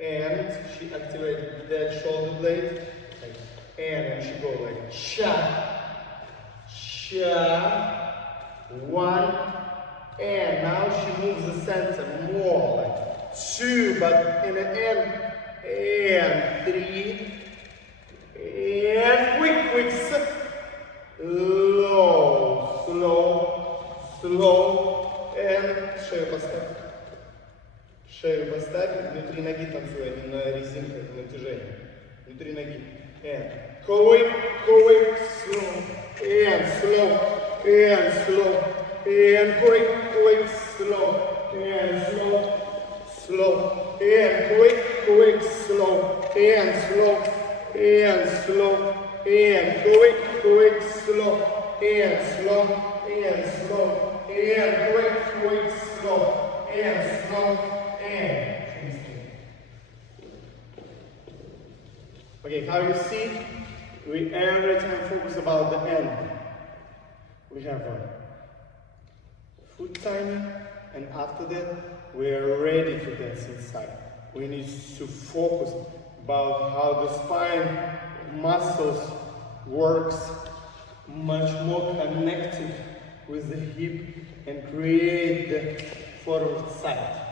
and she activates that shoulder blade, and she go like cha, cha, 1, and now she moves the center more like 2, but in the end, and 3, and quick, slow, and шею поставь. Шею поставь, внутри ноги танцуй, а не на резинках, натяжение. Внутри ноги. And quick, slow, and slow, and slow, and quick, slow, and slow, and quick, slow, and slow, and slow, and quick, slow, and slow, and slow, and quick, slow, and slow, and okay, how you see, we every time focus about the end. We have a foot timing, and after that, we are ready to dance inside. We need to focus about how the spine muscles works much more connected with the hip and create the forward side.